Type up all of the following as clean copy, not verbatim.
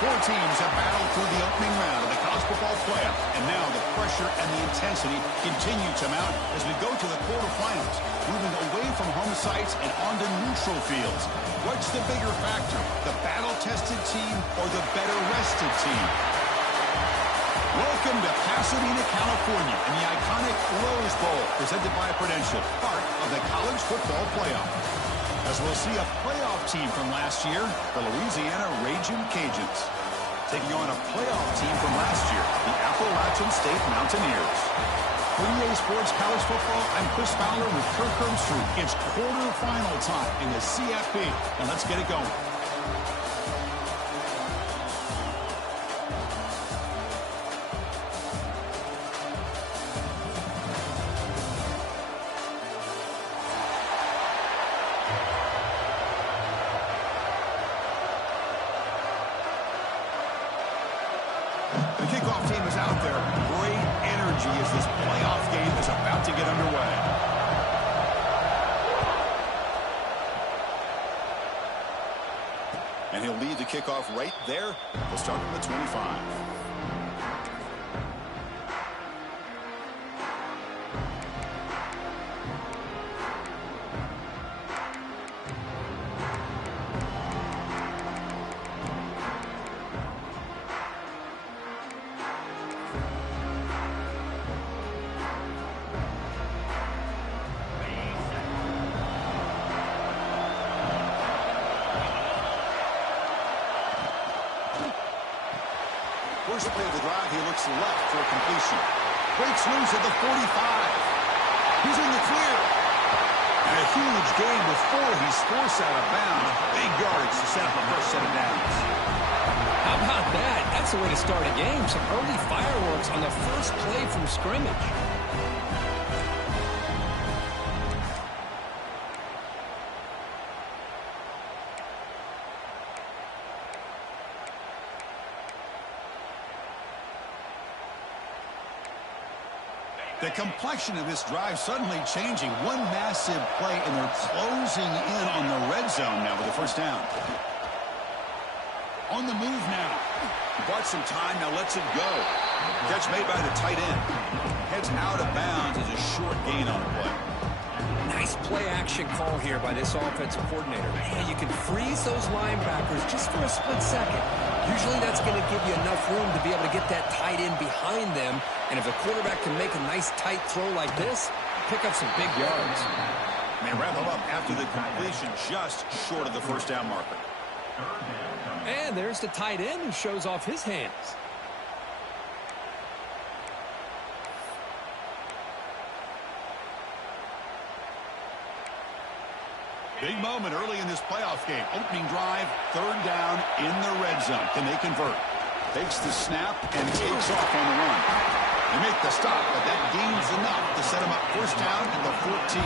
Four teams have battled through the opening round of the college football playoff, and now the pressure and the intensity continue to mount as we go to the quarterfinals, moving away from home sites and onto neutral fields. What's the bigger factor, the battle-tested team or the better-rested team? Welcome to Pasadena, California, and the iconic Rose Bowl, presented by Prudential, part of the college football playoff. As we'll see a playoff team from last year, the Louisiana Raging Cajuns, taking on a playoff team from last year, the Appalachian State Mountaineers. For EA Sports College Football, I'm Chris Fowler with Kirk Herbstreit. It's quarterfinal time in the CFP, and let's get it going. The kickoff team is out there. Great energy as this playoff game is about to get underway. And he'll lead the kickoff right there. We'll start from the 25. First play of the drive, he looks left for a completion. Breaks loose at the 45. He's in the clear. And a huge gain before he's forced out of bounds. Big yardage to set up a first set of downs. How about that? That's the way to start a game. Some early fireworks on the first play from scrimmage. The complexion of this drive suddenly changing. One massive play, and they're closing in on the red zone now with the first down. On the move now. Bought some time, now lets it go. Catch made by the tight end. Heads out of bounds as a short gain on the play. Nice play-action call here by this offensive coordinator. Man, you can freeze those linebackers just for a split second. Usually that's going to give you enough room to be able to get that tight end behind them. And if the quarterback can make a nice tight throw like this, pick up some big yards. They wrap him up after the completion, just short of the first down marker. And there's the tight end who shows off his hands. Big moment early in this playoff game. Opening drive, third down in the red zone. Can they convert? Takes the snap and takes off on the run. They make the stop, but that gains enough to set them up first down at the 14.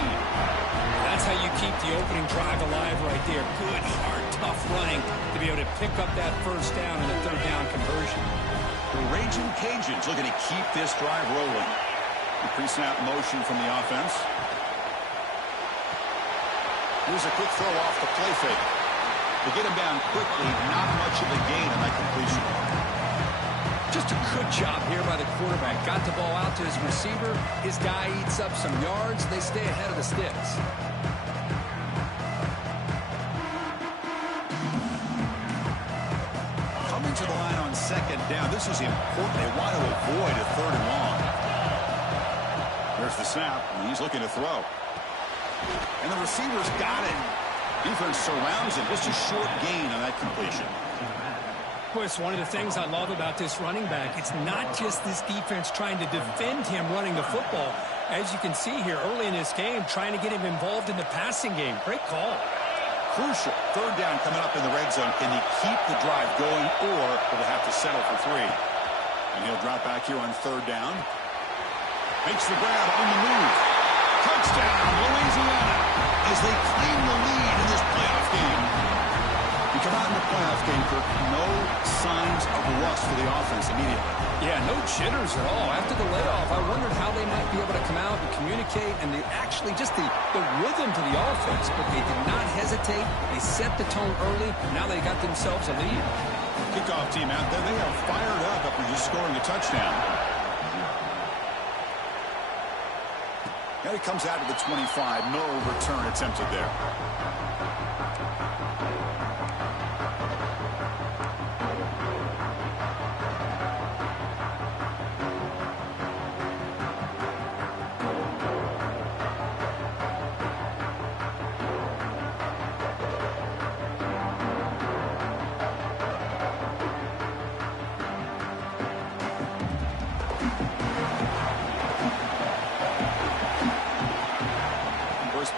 That's how you keep the opening drive alive right there. Good, hard, tough running to be able to pick up that first down and a third down conversion. The Raging Cajuns looking to keep this drive rolling. The pre-snap motion from the offense. Here's a quick throw off the play fake. To get him down quickly, not much of a gain on that completion. Just a good job here by the quarterback. Got the ball out to his receiver. His guy eats up some yards. They stay ahead of the sticks. Coming to the line on second down. This is important. They want to avoid a third and long. There's the snap, and he's looking to throw. And the receiver's got it. Defense surrounds him. Just a short gain on that completion. Chris, one of the things I love about this running back, it's not just this defense trying to defend him running the football. As you can see here early in this game, trying to get him involved in the passing game. Great call. Crucial. Third down coming up in the red zone. Can he keep the drive going, or will they have to settle for 3? And he'll drop back here on third down. Makes the grab on the move. Touchdown, Louisiana, as they claim the lead in this playoff game. You come out in the playoff game, Kirk, no signs of rust for the offense immediately. Yeah, no jitters at all. After the layoff, I wondered how they might be able to come out and communicate and actually just the rhythm to the offense. But they did not hesitate. They set the tone early. Now they got themselves a lead. Kickoff team out there, they are fired up after just scoring a touchdown. And it comes out to the 25. No return attempted there.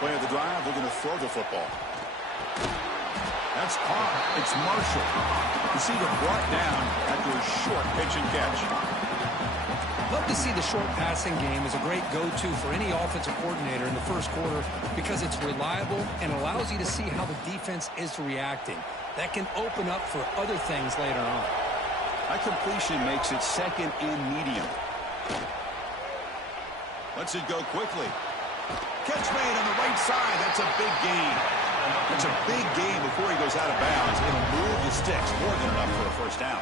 Play of the drive, looking to throw the football. That's caught. It's Marshall. Receiver brought down after a short pitch and catch. Love to see the short passing game as a great go-to for any offensive coordinator in the first quarter because it's reliable and allows you to see how the defense is reacting. That can open up for other things later on. That completion makes it second and medium. Lets it go quickly. Catch made on the right side. That's a big gain. That's a big gain before he goes out of bounds. It'll move the sticks more than enough for a first down.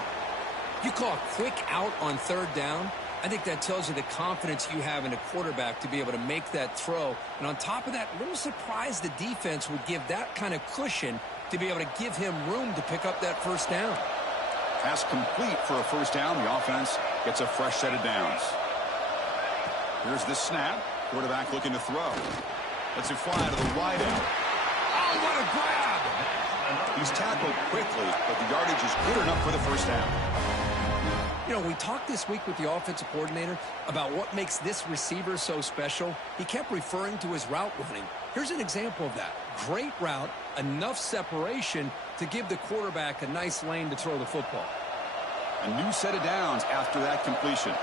You call a quick out on third down. I think that tells you the confidence you have in a quarterback to be able to make that throw. And on top of that, a little surprised the defense would give that kind of cushion to be able to give him room to pick up that first down. Pass complete for a first down. The offense gets a fresh set of downs. Here's the snap. Quarterback looking to throw. Lets it fly to the wide end. Oh, what a grab! He's tackled quickly, but the yardage is good enough for the first down. You know, we talked this week with the offensive coordinator about what makes this receiver so special. He kept referring to his route running. Here's an example of that. Great route, enough separation to give the quarterback a nice lane to throw the football. A new set of downs after that completion.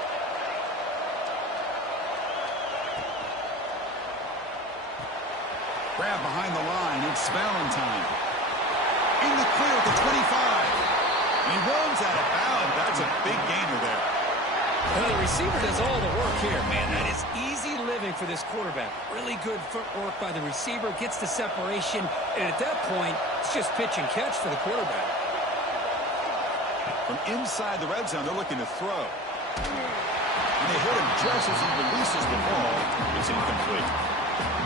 Grab behind the line. It's Valentine. In the clear at the 25. He runs out of bounds. That's a big gainer there. Well, the receiver does all the work here. Man, that is easy living for this quarterback. Really good footwork by the receiver. Gets the separation. And at that point, it's just pitch and catch for the quarterback. From inside the red zone, they're looking to throw. And they hit him just as he releases the ball. It's incomplete.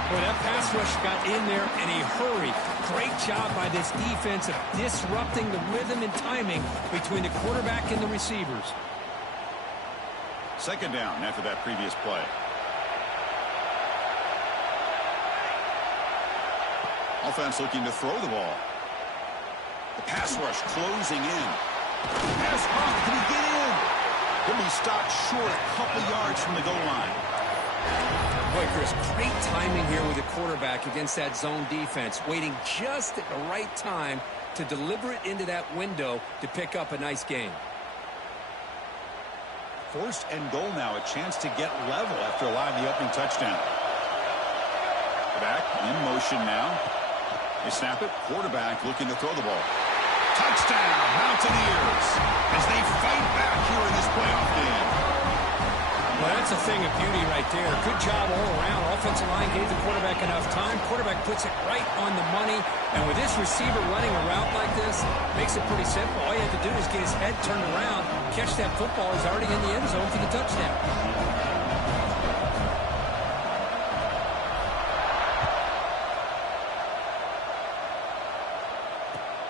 Boy, that pass rush got in there in a hurry. Great job by this defense of disrupting the rhythm and timing between the quarterback and the receivers. Second down after that previous play. Offense looking to throw the ball. The pass rush closing in. Pass caught. Can he get in? He'll be stopped short a couple yards from the goal line. Boy, Chris, great timing here with the quarterback against that zone defense, waiting just at the right time to deliver it into that window to pick up a nice gain. First and goal now, a chance to get level after allowing the opening touchdown. Back in motion now. They snap it. Quarterback looking to throw the ball. Touchdown, Mountaineers, as they fight back here in this playoff game. Well, that's a thing of beauty right there. Good job all around. Offensive line gave the quarterback enough time. Quarterback puts it right on the money. And with this receiver running a route like this, makes it pretty simple. All you have to do is get his head turned around, catch that football. He's already in the end zone for the touchdown.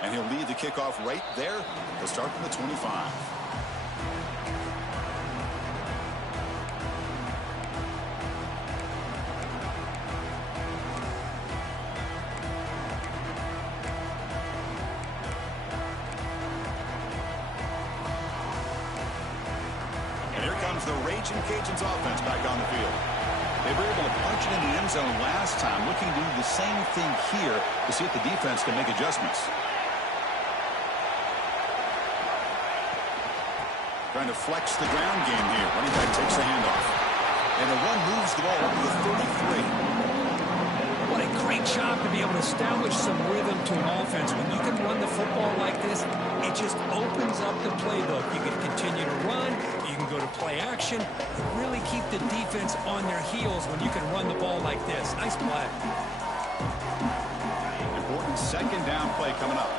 And he'll lead the kickoff right there. He'll start from the 25. The Raging Cajuns offense back on the field. They were able to punch it in the end zone last time, looking to do the same thing here to see if the defense can make adjustments. Trying to flex the ground game here. Running back takes the handoff. And the run moves the ball up to the 33. What a Great job to be able to establish some rhythm to an offense. When you can run the football like this, it just opens up the playbook. You can continue to run. You can go to play action. You really keep the defense on their heels when you can run the ball like this. Nice play. Important second down play coming up.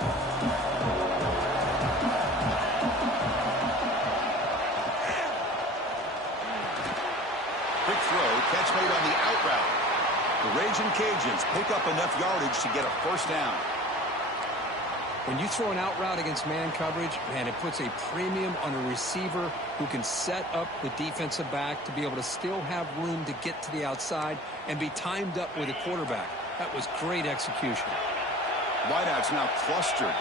Quick throw, catch made on the out route. The Raging Cajuns pick up enough yardage to get a first down. When you throw an out route against man coverage, man, it puts a premium on a receiver who can set up the defensive back to be able to still have room to get to the outside and be timed up with a quarterback. That was great execution. Wideouts now clustered.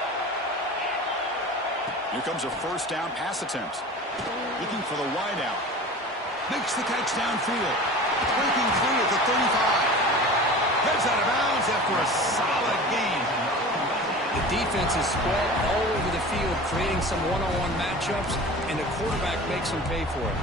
Here comes a first down pass attempt. Looking for the wideout. Makes the catch downfield. Breaking free at the 35. Heads out of bounds after a solid gain. The defense is spread all over the field, creating some one-on-one matchups, and the quarterback makes them pay for it.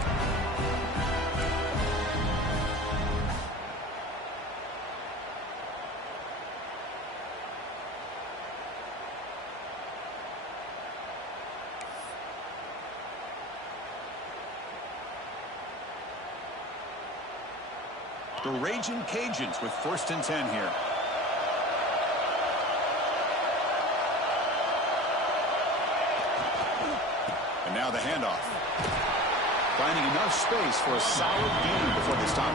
The Raging Cajuns with 1st and 10 here. And now the handoff. Finding enough space for a solid gain before they stop.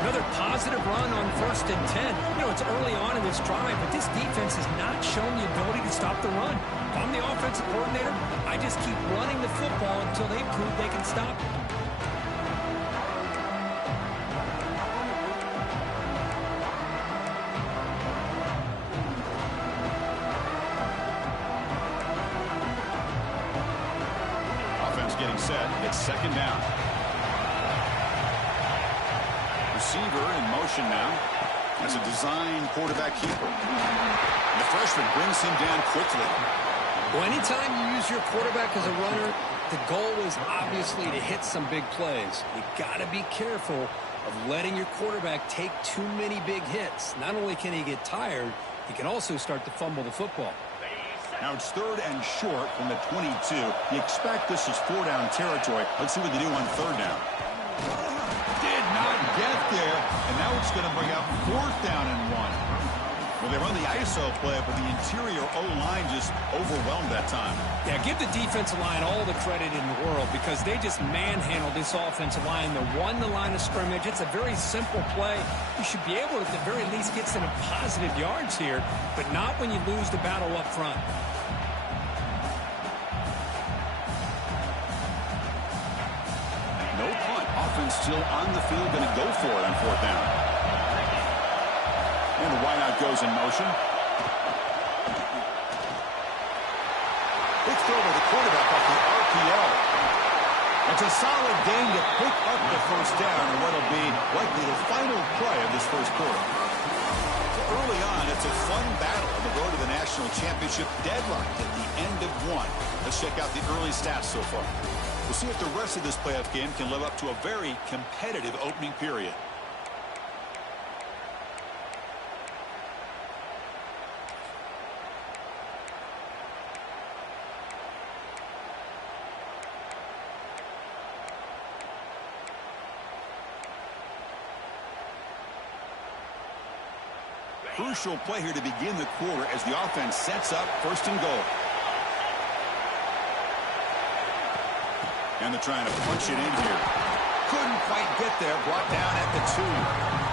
Another positive run on 1st and 10. You know, it's early on in this drive, but this defense has not shown the ability to stop the run. If I'm the offensive coordinator, I just keep running the football until they prove they can stop it. Getting set. It's 2nd down. Receiver in motion now. As a design quarterback keeper. And the freshman brings him down quickly. Well, anytime you use your quarterback as a runner, the goal is obviously to hit some big plays. You got to be careful of letting your quarterback take too many big hits. Not only can he get tired, he can also start to fumble the football. Now it's 3rd and short from the 22. You expect this is 4-down territory. Let's see what they do on 3rd down. Did not get there, and now it's going to bring up 4th down and 1. Well, they run the ISO play, but the interior O-line just overwhelmed that time. Yeah, give the defensive line all the credit in the world because they just manhandled this offensive line. They won the line of scrimmage. It's a very simple play. You should be able to, at the very least, get some positive yards here, but not when you lose the battle up front. No punt. Offense still on the field, going to go for it on 4th down. And the wideout goes in motion. It's throw by the quarterback off the RPO. It's a solid gain to pick up the first down in what will be likely the final play of this first quarter. So early on, it's a fun battle on the road to the national championship deadline at the end of 1. Let's check out the early stats so far. We'll see if the rest of this playoff game can live up to a very competitive opening period. Crucial play here to begin the quarter as the offense sets up 1st and goal. And they're trying to punch it in here. Couldn't quite get there. Brought down at the 2.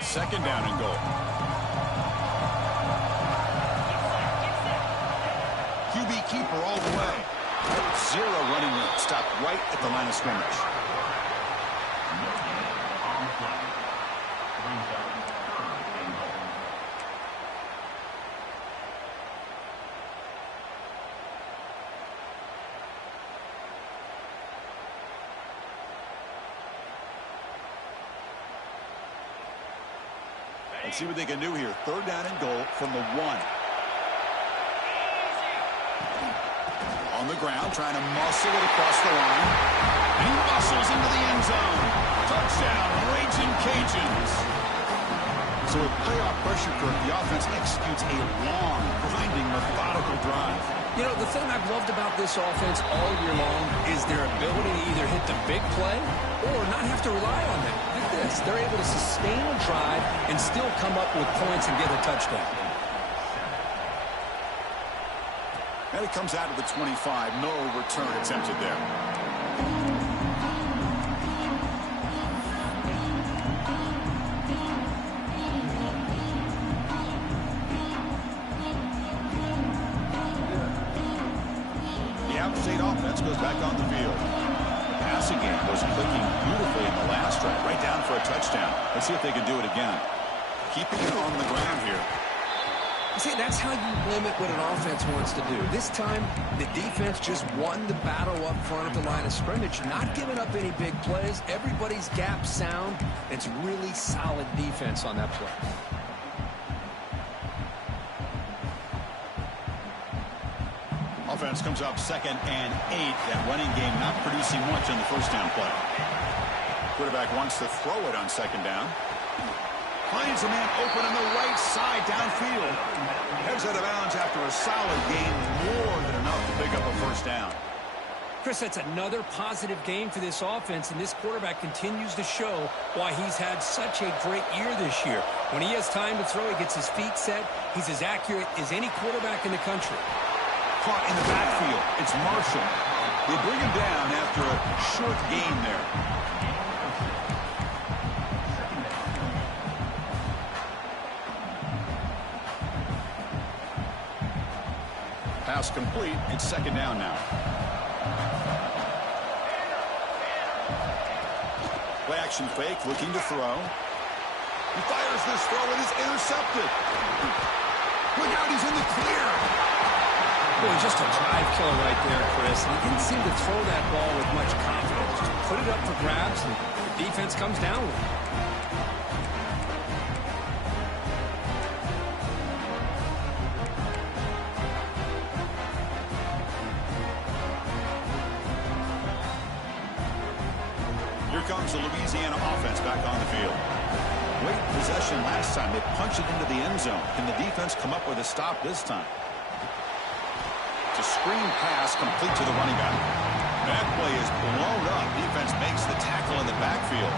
Second down and goal. QB keeper all the way. 0 running room. Stopped right at the line of scrimmage. Let's see what they can do here. Third down and goal from the 1. On the ground, trying to muscle it across the line. And he muscles into the end zone. Touchdown, Raging Cajuns. So with playoff pressure, the offense executes a long, grinding, methodical drive. You know, the thing I've loved about this offense all year long is their ability to either hit the big play or not have to rely on that. Like this, they're able to sustain a drive and still come up with points and get a touchdown. And it comes out of the 25. No return attempted there. State offense goes back on the field. The passing game was clicking beautifully in the last drive, right down for a touchdown. Let's see if they can do it again. Keeping it on the ground here. See, that's how you limit what an offense wants to do. This time, the defense just won the battle up front of the line of scrimmage, not giving up any big plays. Everybody's gap sound. It's really solid defense on that play. Offense comes up 2nd and 8. That running game not producing much on the first down play. Quarterback wants to throw it on 2nd down. Finds a man open on the right side downfield. Heads out of bounds after a solid game, more than enough to pick up a first down. Chris, that's another positive game for this offense, and this quarterback continues to show why he's had such a great year this year. When he has time to throw, he gets his feet set. He's as accurate as any quarterback in the country. Caught in the backfield. It's Marshall. They bring him down after a short gain there. Pass complete. It's 2nd down now. Play action fake, looking to throw. He fires this throw and is intercepted. Look out, he's in the clear. Boy, just a drive killer right there, Chris. He didn't seem to throw that ball with much confidence. Just put it up for grabs, and the defense comes down with it. Here comes the Louisiana offense back on the field. Great possession last time. They punched it into the end zone. Can the defense come up with a stop this time? It's a screen pass complete to the running back. That play is blown up. Defense makes the tackle in the backfield.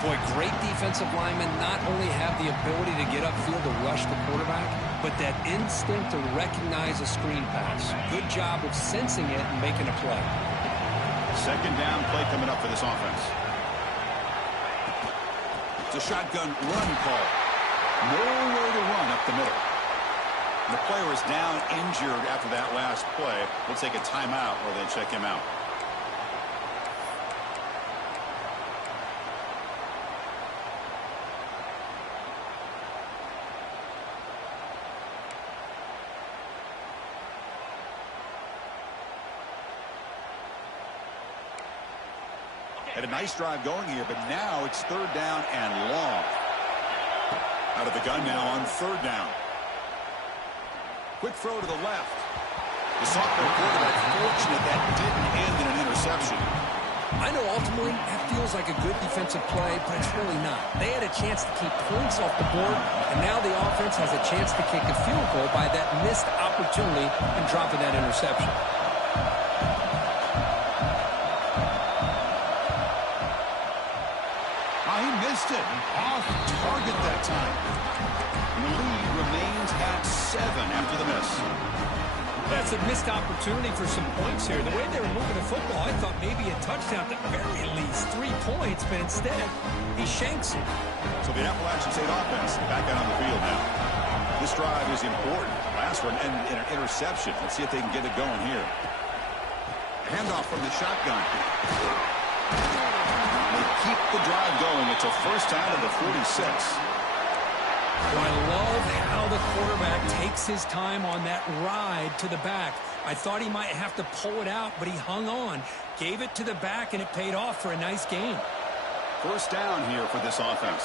Boy, great defensive linemen not only have the ability to get upfield to rush the quarterback, but that instinct to recognize a screen pass. Good job of sensing it and making a play. 2nd down play coming up for this offense. It's a shotgun run call. Nowhere to run up the middle. The player is down injured after that last play. We'll take a timeout while they check him out. Had a nice drive going here, but now it's 3rd down and long. Out of the gun now on 3rd down. Quick throw to the left. The sophomore quarterback fortunate that didn't end in an interception. I know ultimately that feels like a good defensive play, but it's really not. They had a chance to keep points off the board, and now the offense has a chance to kick a field goal by that missed opportunity and dropping that interception. He missed it. Off target that time. And the lead remains at 7 after the miss. That's a missed opportunity for some points here. The way they were moving the football, I thought maybe a touchdown, at the very least 3 points, but instead, he shanks it. So the Appalachian State offense back out on the field now. This drive is important. Last one ended in an interception. Let's see if they can get it going here. Handoff from the shotgun. They keep the drive going. It's a first down to the 46. Well, I love how the quarterback takes his time on that ride to the back. I thought he might have to pull it out, but he hung on, gave it to the back, and it paid off for a nice gain. First down here for this offense.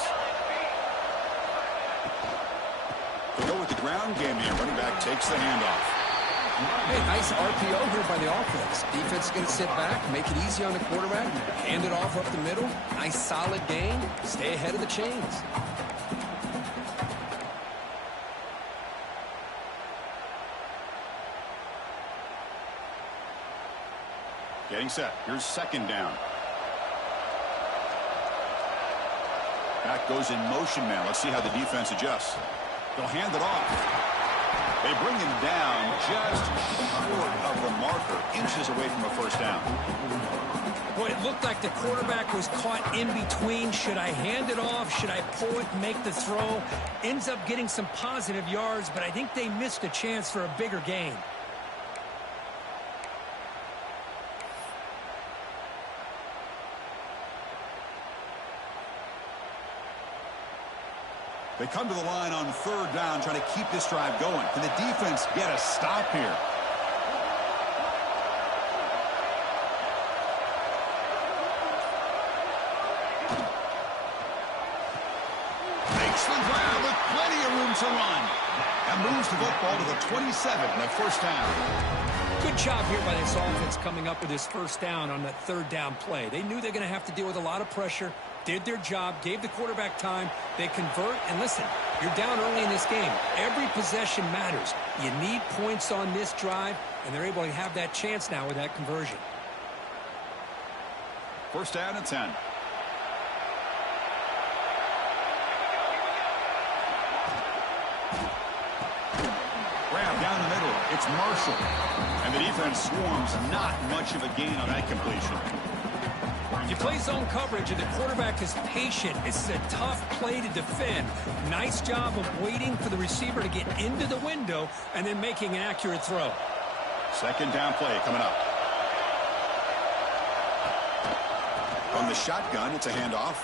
the ground game here. Running back takes the handoff. Hey, nice RPO here by the offense. Defense is going to sit back, make it easy on the quarterback, hand it off up the middle. Nice solid gain. Stay ahead of the chains. Getting set. Here's second down. Back goes in motion now. Let's see how the defense adjusts. They'll hand it off. They bring him down just short of the marker, inches away from a first down. Boy, it looked like the quarterback was caught in between. Should I hand it off? Should I pull it and make the throw? Ends up getting some positive yards, but I think they missed a chance for a bigger gain. They come to the line on third down, trying to keep this drive going. Can the defense get a stop here? Makes the grab with plenty of room to run. And moves the football to the 27 and a first down. Good job here by this offense coming up with this first down on that third down play. They knew they're going to have to deal with a lot of pressure. Did their job, gave the quarterback time. They convert, and listen, you're down early in this game. Every possession matters. You need points on this drive, and they're able to have that chance now with that conversion. First down and 10. Grab down the middle. It's Marshall. And the defense swarms. Not much of a gain on that completion. You play zone coverage, and the quarterback is patient. It's a tough play to defend. Nice job of waiting for the receiver to get into the window and then making an accurate throw. Second down play coming up. From the shotgun, it's a handoff.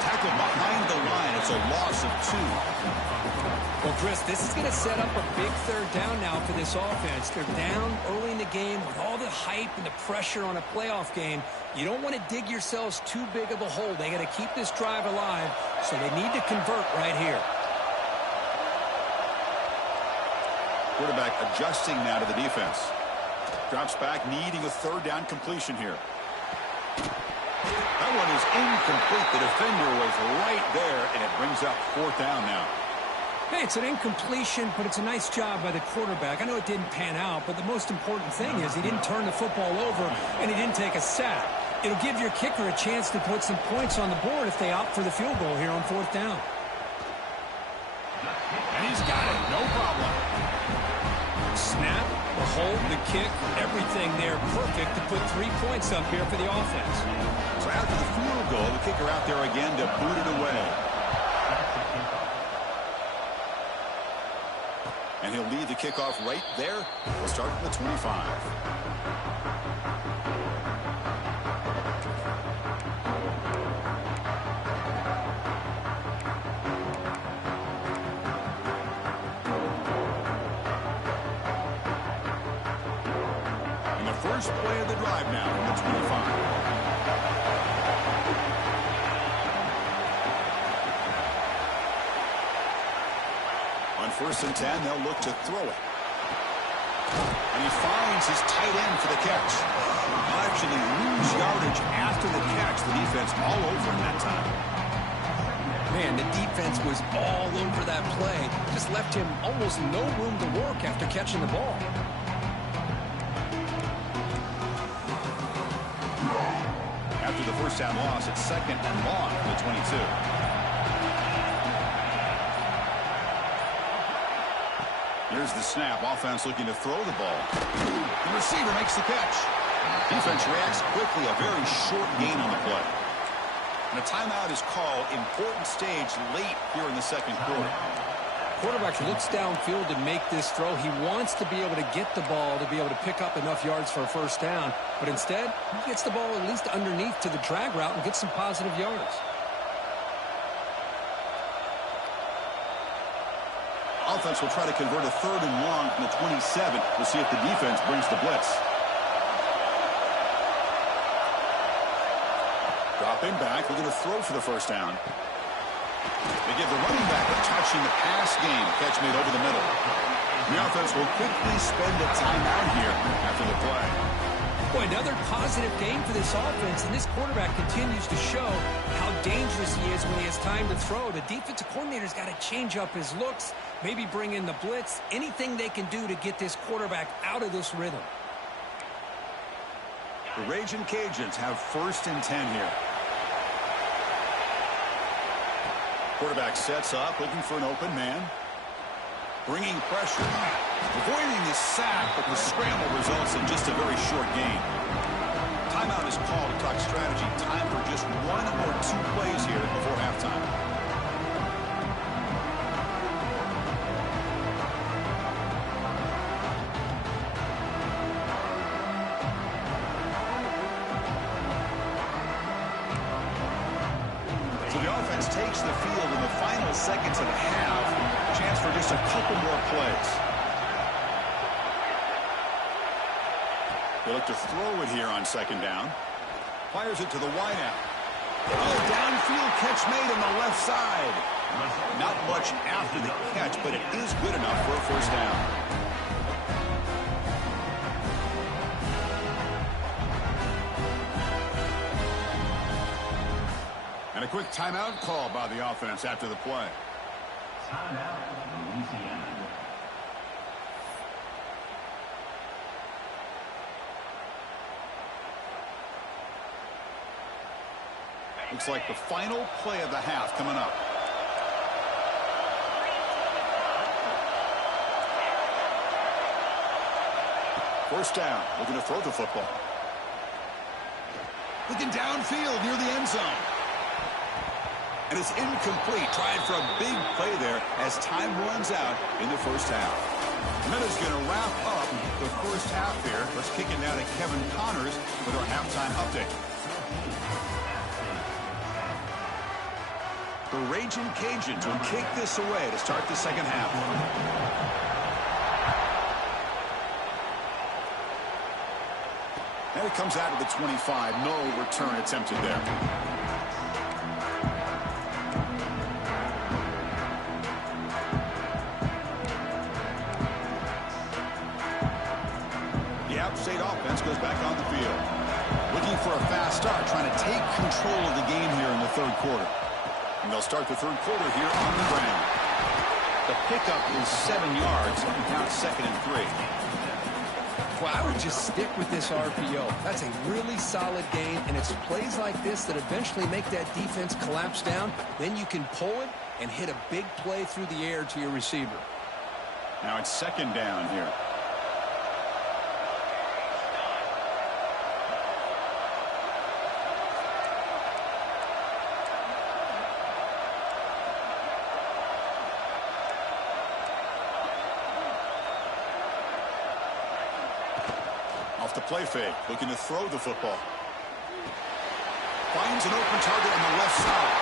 Tackle behind the line. It's a loss of 2. Well, Chris, this is going to set up a big third down now for this offense. They're down early in the game with all the hype and the pressure on a playoff game. You don't want to dig yourselves too big of a hole. They got to keep this drive alive, so they need to convert right here. Quarterback adjusting now to the defense. Drops back, needing a third down completion here. That one is incomplete. The defender was right there, and it brings up fourth down now. Hey, it's an incompletion, but it's a nice job by the quarterback. I know it didn't pan out, but the most important thing is he didn't turn the football over, and he didn't take a sack. It'll give your kicker a chance to put some points on the board if they opt for the field goal here on fourth down. And he's got it. No problem. Snap, the hold, the kick, everything there perfect to put 3 points up here for the offense. So after the field goal, the kicker out there again to boot it away. And he'll lead the kickoff right there. We'll start from the 25. And the first play of the drive now from the 25. First and 10, they'll look to throw it. And he finds his tight end for the catch. He'll actually lose yardage after the catch. The defense all over him that time. Man, the defense was all over that play. Just left him almost no room to work after catching the ball. After the first down loss, it's second and long for the 22. Here's the snap. Offense looking to throw the ball. The receiver makes the catch. Defense reacts quickly. A very short gain on the play. And a timeout is called. Important stage late here in the second quarter. Quarterback looks downfield to make this throw. He wants to be able to get the ball to be able to pick up enough yards for a first down. But instead, he gets the ball at least underneath to the drag route and gets some positive yards. Offense will try to convert a third and long from the 27. We'll see if the defense brings the blitz. Drop him back. We're going to throw for the first down. They give the running back a touch in the pass game. Catch made over the middle. The offense will quickly spend a timeout here after the play. Boy, another positive game for this offense, and this quarterback continues to show how dangerous he is when he has time to throw. The defensive coordinator's got to change up his looks, maybe bring in the blitz, anything they can do to get this quarterback out of this rhythm. The Raging Cajuns have 1st and 10 here. Quarterback sets up, looking for an open man. Bringing pressure. Avoiding the sack, but the scramble results in just a very short gain. Timeout is called to talk strategy. Time for just 1 or 2 plays here before halftime. So the offense takes the field in the final seconds of the half. Chance for just a couple more plays. They look to throw it here on 2nd down. Fires it to the wideout. Oh, downfield catch made on the left side. Not much after the catch, but it is good enough for a 1st down. And a quick timeout call by the offense after the play. Timeout, Louisiana. Looks like the final play of the half coming up. First down, looking to throw the football. Looking downfield near the end zone. And it's incomplete. Trying for a big play there as time runs out in the 1st half. Meta's going to wrap up the 1st half here. Let's kick it now to Kevin Connors with our halftime update. The Raging Cajuns will kick this away to start the 2nd half. And it comes out of the 25. No return attempted there. The App State offense goes back on the field. Looking for a fast start, trying to take control of the game here in the 3rd quarter. And they'll start the 3rd quarter here on the ground. The pickup is 7 yards. Now 2nd and 3. Well, I would just stick with this RPO. That's a really solid gain, and it's plays like this that eventually make that defense collapse down. Then you can pull it and hit a big play through the air to your receiver. Now it's 2nd down here. Off the play fake, looking to throw the football. Finds an open target on the left side.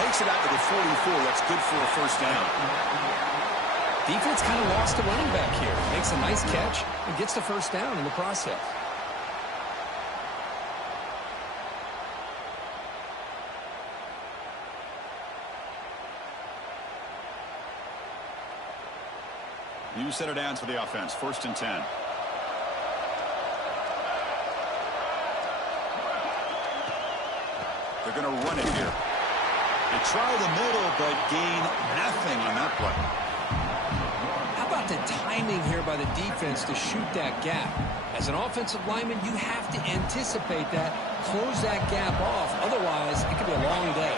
Takes it out to the 44. That's good for a 1st down. Defense kind of lost a running back here. Makes a nice catch and gets the 1st down in the process. New set of downs for the offense. 1st and 10. They're going to run it here. They try the middle, but gain nothing on that play. How about the timing here by the defense to shoot that gap? As an offensive lineman, you have to anticipate that, close that gap off. Otherwise, it could be a long day.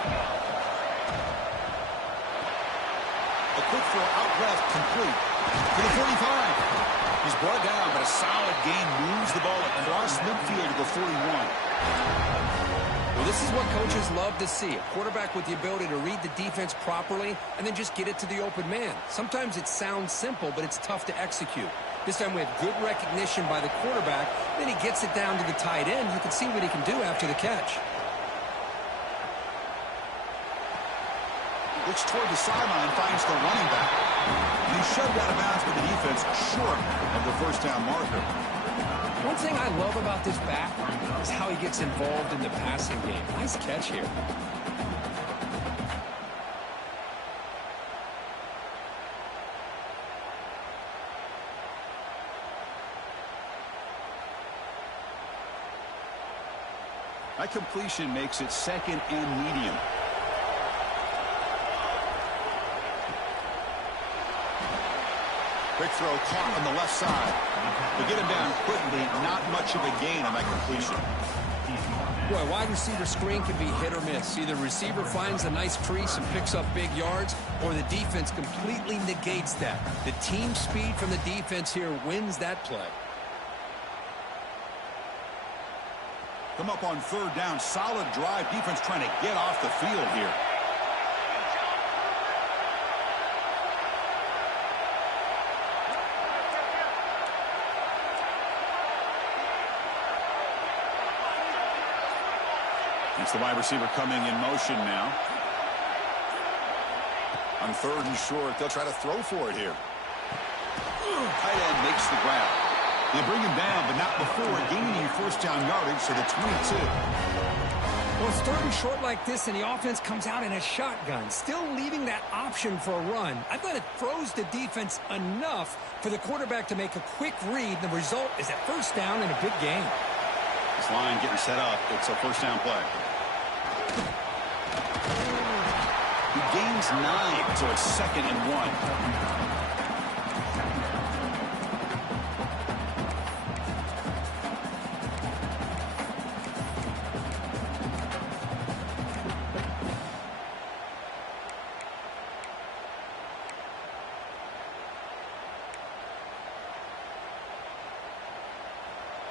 A quick throw out left, complete to the 45. He's brought down, but a solid gain moves the ball across midfield to the 41. Well, this is what coaches love to see. A quarterback with the ability to read the defense properly and then just get it to the open man. Sometimes it sounds simple, but it's tough to execute. This time we have good recognition by the quarterback. Then he gets it down to the tight end. You can see what he can do after the catch. Looks toward the sideline, finds the running back. And he's shoved out of bounds with the defense short of the 1st down marker. One thing I love about this back is how he gets involved in the passing game. Nice catch here. That completion makes it second and medium. Quick throw caught on the left side. To get him down quickly, not much of a gain on that completion. Boy, wide receiver screen can be hit or miss. Either receiver finds a nice crease and picks up big yards, or the defense completely negates that. The team speed from the defense here wins that play. Come up on third down. Solid drive. Defense trying to get off the field here. It's the wide receiver coming in motion now. On third and short, they'll try to throw for it here. Tight end makes the grab. They bring him down, but not before gaining first down yardage to the 22. Well, it's third and short like this, and the offense comes out in a shotgun, still leaving that option for a run. I thought it froze the defense enough for the quarterback to make a quick read. The result is a first down and a big gain. This line getting set up. It's a first down play. He gains 9, so it's second and 1.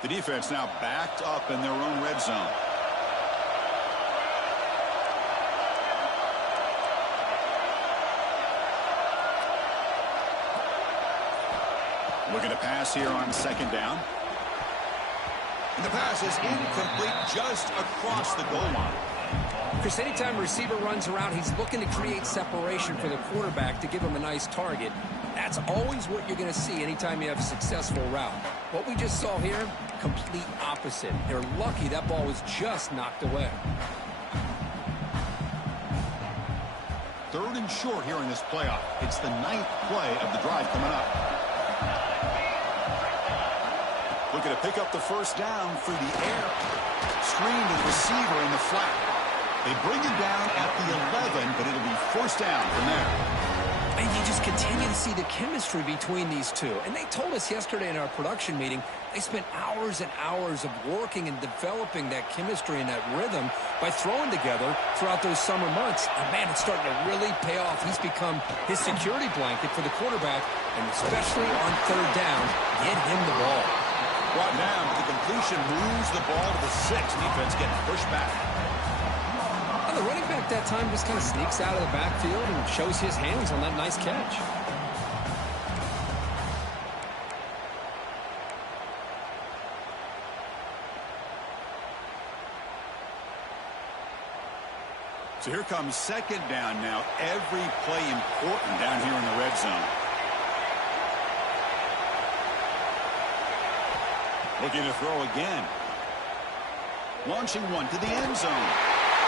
The defense now backed up in their own red zone. Looking to pass here on second down. And the pass is incomplete just across the goal line. Chris, anytime a receiver runs around, he's looking to create separation for the quarterback to give him a nice target. That's always what you're going to see anytime you have a successful route. What we just saw here, complete opposite. They're lucky that ball was just knocked away. Third and short here in this playoff. It's the 9th play of the drive coming up. Looking to pick up the first down through the air. Screen to the receiver in the flat. They bring him down at the 11, but it'll be first down from there. And you just continue to see the chemistry between these two. And they told us yesterday in our production meeting, they spent hours and hours of working and developing that chemistry and that rhythm by throwing together throughout those summer months. And man, it's starting to really pay off. He's become his security blanket for the quarterback, and especially on third down, get him the ball. Brought down, but the completion moves the ball to the 6. Defense getting pushed back. The running back that time just kind of sneaks out of the backfield and shows his hands on that nice catch. So here comes second down now. Every play important down here in the red zone. Looking to throw again. Launching one to the end zone.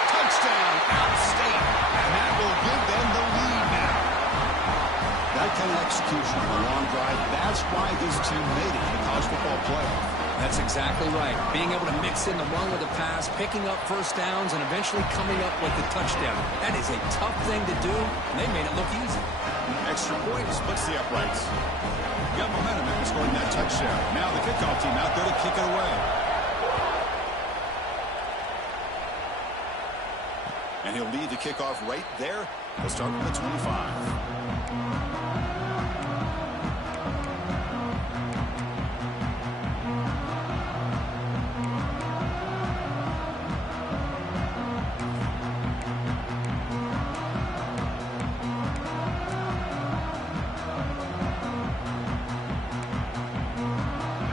Touchdown, outstate, and that will give them the lead now. That kind of execution on a long drive, that's why this team made it in the college football playoff. That's exactly right. Being able to mix in the run with the pass, picking up first downs, and eventually coming up with the touchdown. That is a tough thing to do, and they made it look easy. Extra point splits the uprights. Got momentum after scoring that touchdown. Now the kickoff team out there to kick it away. And he'll lead the kickoff right there. He'll start from the 25.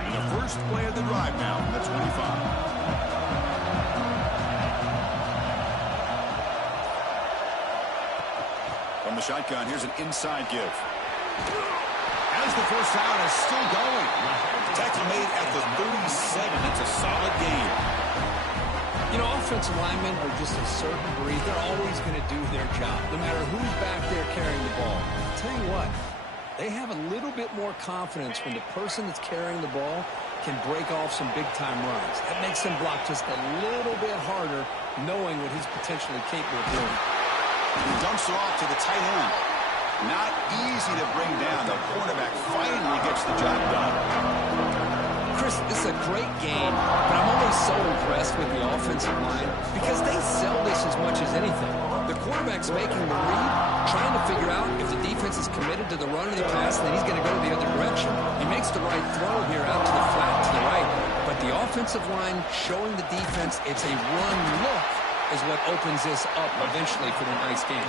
And the first play of the drive now from the 25. From the shotgun, here's an inside give. As the first down is still going. Tackle made at the 37. It's a solid game. You know, offensive linemen are just a certain breed. They're always going to do their job, no matter who's back there carrying the ball. I'll tell you what, they have a little bit more confidence when the person that's carrying the ball can break off some big-time runs. That makes him block just a little bit harder, knowing what he's potentially capable of doing. He dumps it off to the tight end. Not easy to bring down. The cornerback finally gets the job done. Chris, this is a great game, but I'm always so impressed with the offensive line because they sell this as much as anything. The quarterback's making the read, trying to figure out if the defense is committed to the run or the pass, and then he's going to go the other direction. He makes the right throw here out to the flat to the right, but the offensive line showing the defense it's a run look is what opens this up eventually for the nice game.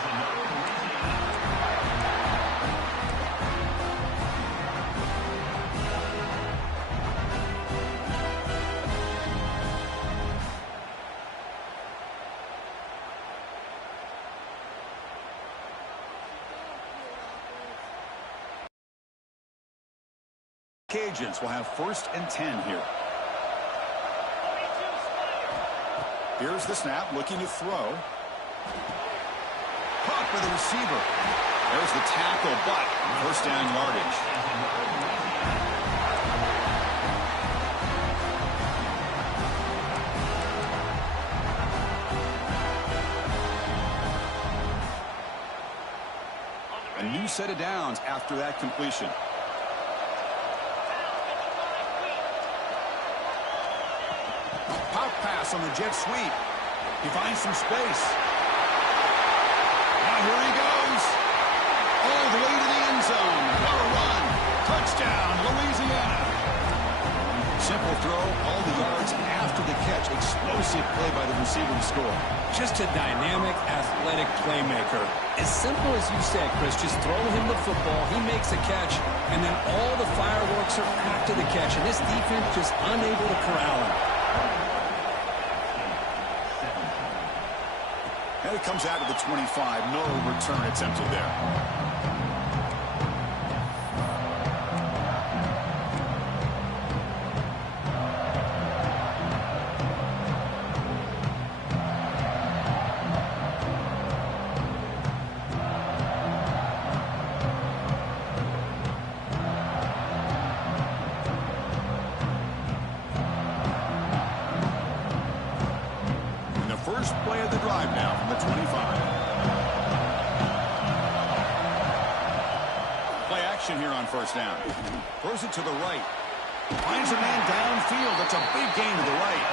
Cajuns will have 1st and 10 here. Here's the snap, looking to throw. Caught by the receiver. There's the tackle, but 1st down yardage. A new set of downs after that completion. Pop pass on the jet sweep. He finds some space. Now here he goes. All the way to the end zone. What a run. Touchdown, Louisiana. Simple throw, all the yards after the catch. Explosive play by the receiver to score. Just a dynamic, athletic playmaker. As simple as you said, Chris, just throw him the football, he makes a catch, and then all the fireworks are after the catch, and this defense just unable to corral him. And it comes out of the 25. No return attempted there. First play of the drive now from the 25. Play action here on 1st down. Throws it to the right. Finds a man downfield. It's a big gain to the right.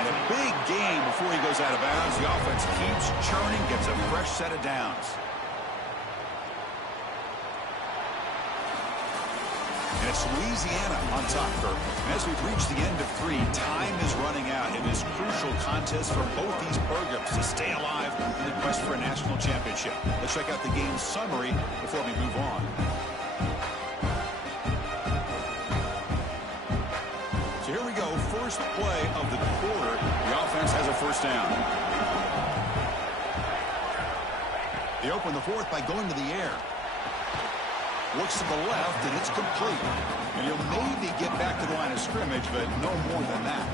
And a big gain before he goes out of bounds. The offense keeps churning, gets a fresh set of downs. And it's Louisiana on top, Kirk. And as we've reached the end of 3, time is running out in this crucial contest for both these programs to stay alive in the quest for a national championship. Let's check out the game summary before we move on. So here we go. First play of the quarter. The offense has a 1st down. They open the 4th by going to the air. Looks to the left, and it's complete. And he'll maybe get back to the line of scrimmage, but no more than that.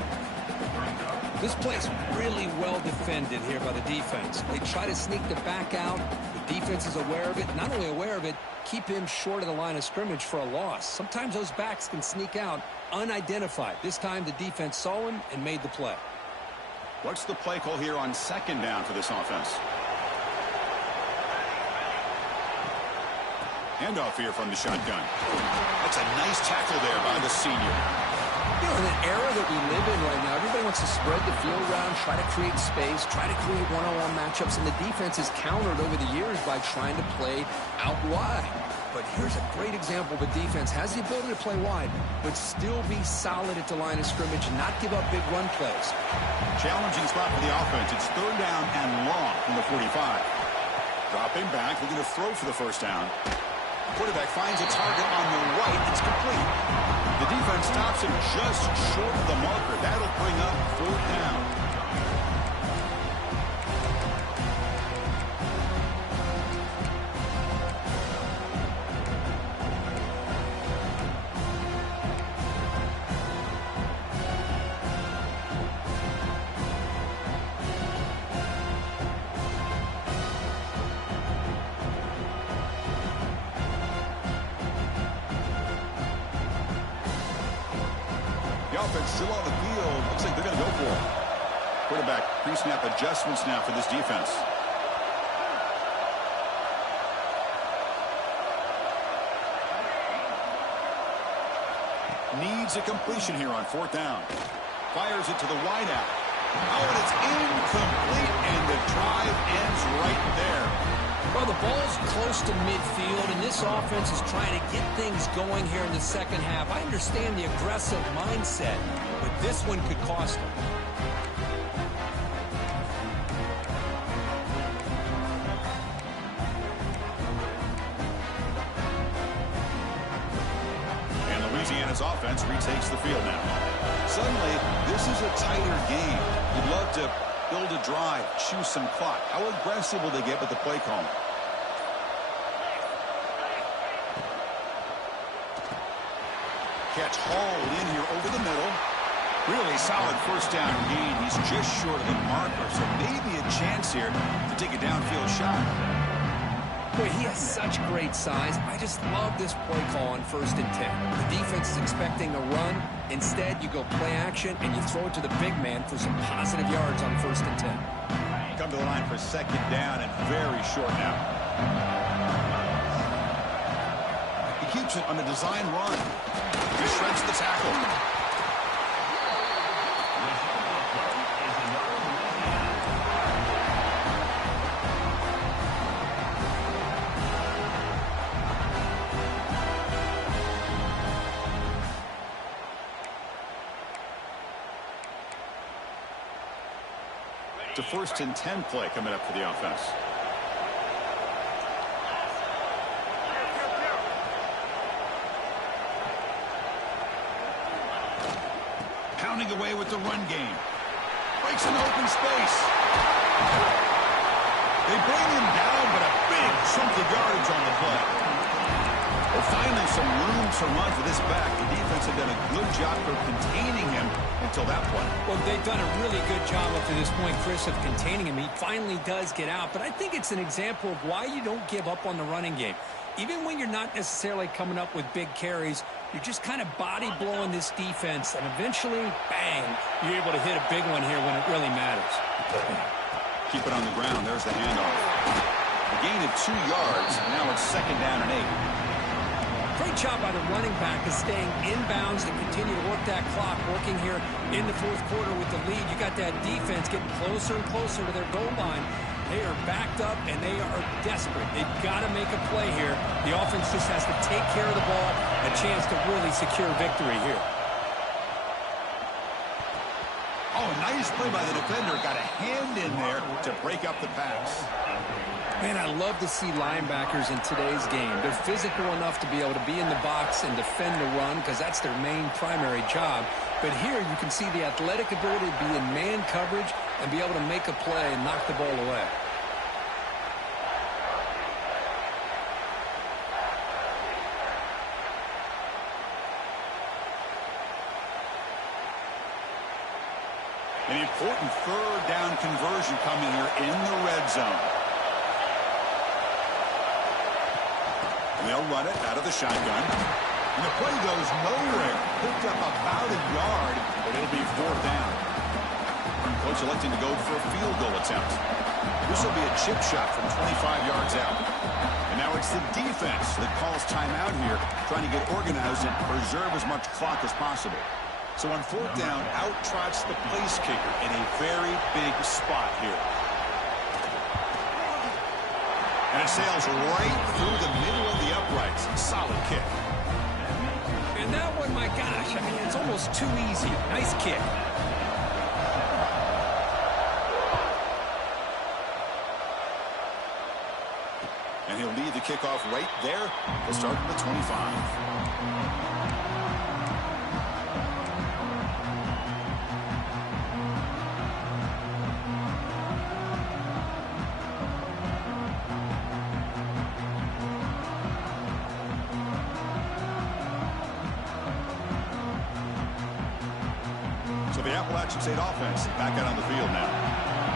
This play's really well defended here by the defense. They try to sneak the back out. The defense is aware of it. Not only aware of it, keep him short of the line of scrimmage for a loss. Sometimes those backs can sneak out unidentified. This time the defense saw him and made the play. What's the play call here on 2nd down for this offense? Handoff here from the shotgun. That's a nice tackle there by the senior. You know, in an era that we live in right now, everybody wants to spread the field around, try to create space, try to create one-on-one matchups, and the defense is countered over the years by trying to play out wide. But here's a great example. The defense has the ability to play wide, but still be solid at the line of scrimmage and not give up big run plays. Challenging spot for the offense. It's 3rd down and long from the 45. Dropping back, looking to throw for the 1st down. Quarterback finds a target on the right. It's complete. The defense stops him just short of the marker. That'll bring up 4th down. offense still on the field. Looks like they're going to go for it. Quarterback pre-snap adjustments now for this defense. Needs a completion here on 4th down. Fires it to the wideout. Oh, and it's incomplete, and the drive ends right there. Well, the ball's close to midfield, and this offense is trying to get things going here in the second half. I understand the aggressive mindset, but this one could cost them. And Louisiana's offense retakes the field now. Suddenly, this is a tighter game. You'd love to build a drive, choose some clock. How aggressive will they get with the play call? Catch hauled in here over the middle. Really solid first down gain. He's just short of the marker, so maybe a chance here to take a downfield shot. Boy, he has such great size. I just love this play call on 1st and 10. The defense is expecting a run. Instead, you go play action, and you throw it to the big man for some positive yards on 1st and 10. Come to the line for 2nd down and very short now. He keeps it on a design run. He shreds the tackle. To 1st and 10 play coming up for the offense. Pounding away with the run game. Breaks an open space. They bring him down, but a big chunk of yardage on the play. Well, finally some room to run for this back. The defense had done a good job of containing him until that point. Well, they've done a really good job up to this point, Chris, of containing him. He finally does get out, but I think it's an example of why you don't give up on the running game. Even when you're not necessarily coming up with big carries, you're just kind of body blowing this defense, and eventually, bang, you're able to hit a big one here when it really matters. Keep it on the ground. There's the handoff. A gain of 2 yards. Now it's 2nd down and 8. Great job by the running back of staying inbounds to continue to work that clock, working here in the 4th quarter with the lead. You got that defense getting closer and closer to their goal line. They are backed up, and they are desperate. They've got to make a play here. The offense just has to take care of the ball, a chance to really secure victory here. Oh, nice play by the defender. Got a hand in there to break up the pass. Man, I love to see linebackers in today's game. They're physical enough to be able to be in the box and defend the run because that's their main primary job. But here you can see the athletic ability to be in man coverage and be able to make a play and knock the ball away. An important 3rd down conversion coming here in the red zone. They'll run it out of the shotgun. And the play goes nowhere. Picked up about a yard, but it'll be 4th down. Coach electing to go for a field goal attempt. This will be a chip shot from 25 yards out. And now it's the defense that calls timeout here, trying to get organized and preserve as much clock as possible. So on 4th down, out trots the place kicker in a very big spot here. And it sails right through the middle of the uprights. Solid kick. And that one, my gosh, I mean, it's almost too easy. Nice kick. And he'll lead the kickoff right there. He'll start at the 25. So the Appalachian State offense back out on the field now.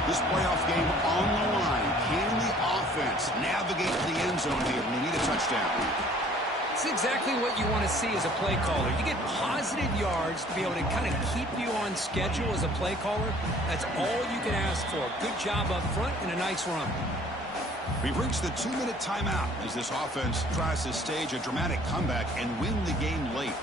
This playoff game on the line. Can the offense navigate to the end zone here when they need a touchdown? That's exactly what you want to see as a play caller. You get positive yards to be able to kind of keep you on schedule as a play caller. That's all you can ask for. Good job up front and a nice run. We've reached the 2-minute timeout as this offense tries to stage a dramatic comeback and win the game late.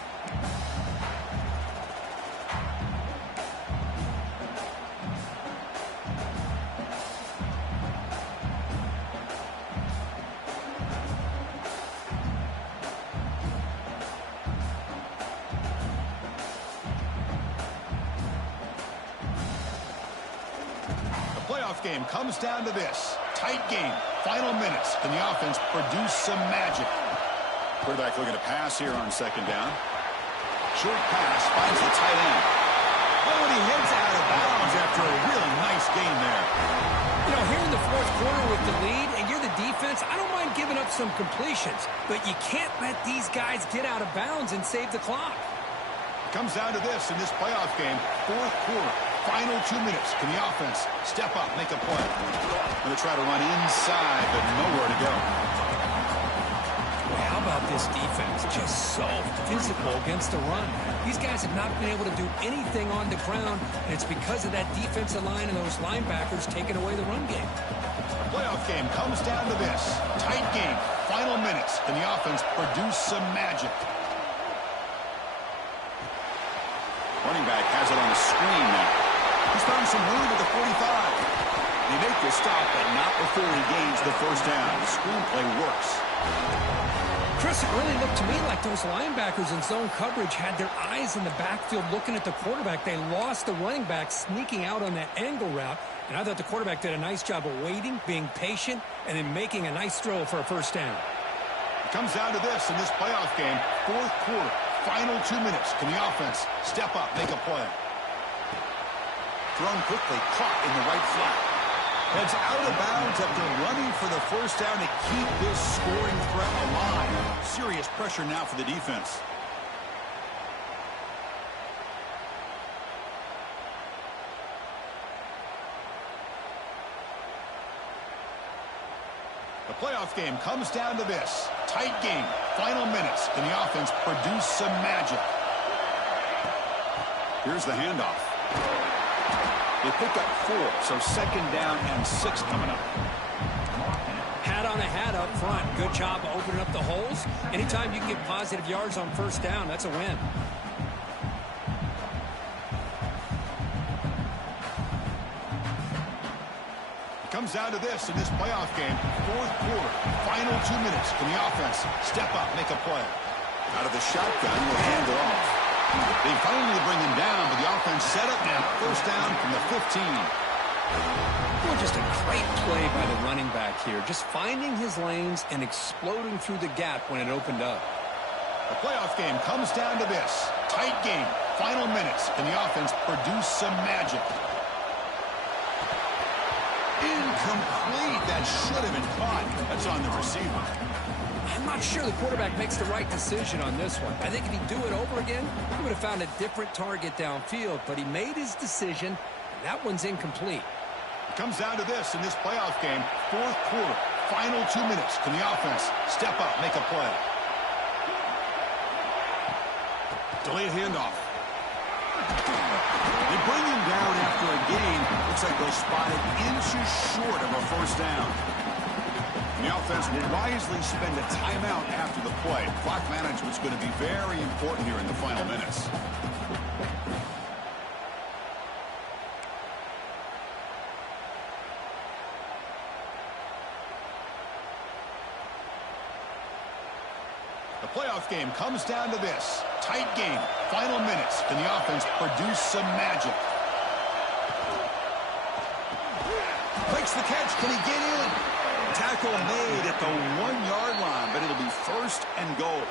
Game comes down to this. Tight game. Final minutes. Can the offense produce some magic? Quarterback looking to pass here on second down. Short pass finds the tight end. Oh, and he heads out of bounds after a really nice game there. You know, here in the fourth quarter with the lead, and you're the defense, I don't mind giving up some completions, but you can't let these guys get out of bounds and save the clock. Comes down to this in this playoff game. Fourth quarter. Final 2 minutes. Can the offense step up, make a play? Going to try to run inside, but nowhere to go. Well, how about this defense? Just so physical against the run. These guys have not been able to do anything on the ground, and it's because of that defensive line and those linebackers taking away the run game. The playoff game comes down to this. Tight game. Final minutes. Can the offense produce some magic? Running back has it on the screen now. He's found some room at the 45. They make the stop, but not before he gains the first down. The screenplay works. Chris, it really looked to me like those linebackers in zone coverage had their eyes in the backfield looking at the quarterback. They lost the running back sneaking out on that angle route, and I thought the quarterback did a nice job of waiting, being patient, and then making a nice throw for a first down. It comes down to this in this playoff game. Fourth quarter, final 2 minutes. Can the offense step up, make a play? Thrown quickly, caught in the right flat. Heads out of bounds after running for the first down to keep this scoring threat alive. Serious pressure now for the defense. The playoff game comes down to this. Tight game, final minutes. Can the offense produce some magic? Here's the handoff. They pick up 4, so second down and 6 coming up. Hat on a hat up front. Good job of opening up the holes. Anytime you can get positive yards on first down, that's a win. It comes down to this in this playoff game. Fourth quarter, final 2 minutes. Can the offense step up, make a play? Out of the shotgun, will hand it off. They finally bring him down, but the offense set up now. First down from the 15. Well, just a great play by the running back here. Just finding his lanes and exploding through the gap when it opened up. The playoff game comes down to this. Tight game. Final minutes. Can the offense produce some magic? Incomplete. That should have been caught. That's on the receiver. I'm not sure the quarterback makes the right decision on this one. I think if he'd do it over again, he would have found a different target downfield, but he made his decision, and that one's incomplete. It comes down to this in this playoff game. Fourth quarter, final 2 minutes. Can the offense step up, make a play? Delayed handoff. They bring him down after a gain. Looks like they'll spot it inches short of a first down. And the offense will wisely spend a timeout after the play. Clock management's going to be very important here in the final minutes. The playoff game comes down to this. Tight game. Final minutes. Can the offense produce some magic? Makes the catch. Can he get in? Tackle made at the 1-yard line, but it'll be first and goal.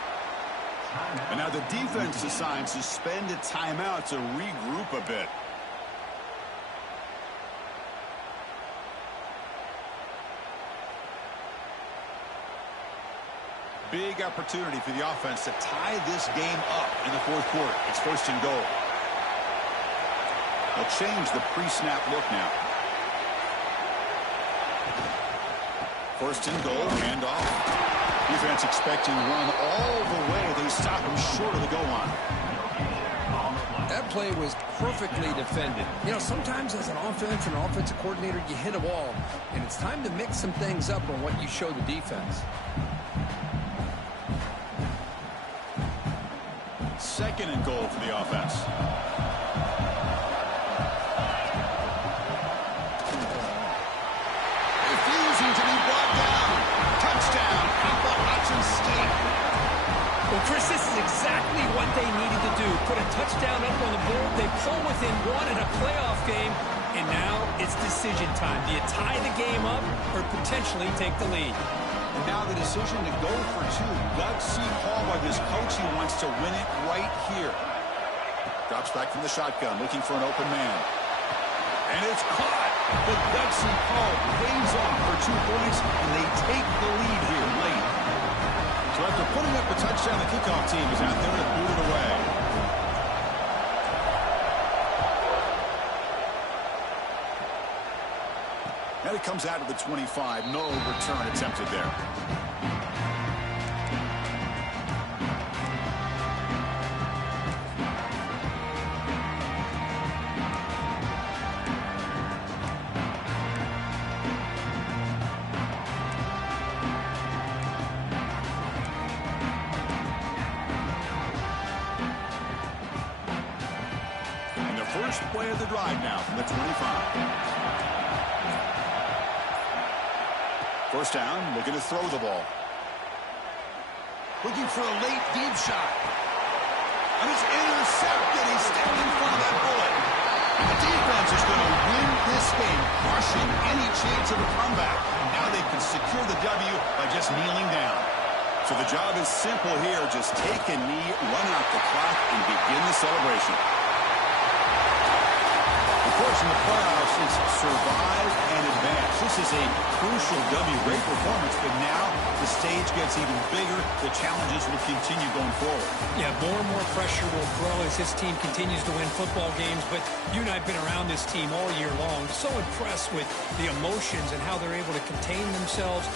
And now the defense decides to spend a timeout to regroup a bit. Big opportunity for the offense to tie this game up in the fourth quarter. It's first and goal. They'll change the pre-snap look now. First and goal, handoff. He defense expecting run all the way. They stop him short of the goal line. That play was perfectly defended. You know, sometimes as an offense and an offensive coordinator, you hit a wall, and it's time to mix some things up on what you show the defense. Second and goal for the offense. Refusing to be brought down. Touchdown, Appalachian State. Well, Chris, this is exactly what they needed to do. Put a touchdown up on the board. They pull within one in a playoff game, and now it's decision time. Do you tie the game up or potentially take the lead? And now the decision to go for two. Gutsy call by this coach. He wants to win it right here. Drops back from the shotgun, looking for an open man. And it's caught. The gutsy call pays off for 2 points, and they take the lead here late. So after putting up a touchdown, the kickoff team is out there to boot it away. And it comes out of the 25. No return attempted there. And the first play of the drive now from the 25. First down, looking to throw the ball. Looking for a late deep shot. And it's intercepted. He stepped in front of that bullet. And the defense is going to win this game, crushing any chance of a comeback. Now they can secure the W by just kneeling down. So the job is simple here. Just take a knee, run out the clock, and begin the celebration. Of course, in the playoffs, it's survive and advance. This is a crucial W. Great performance, but now the stage gets even bigger. The challenges will continue going forward. Yeah, more and more pressure will grow as this team continues to win football games, but you and I have been around this team all year long. So impressed with the emotions and how they're able to contain themselves.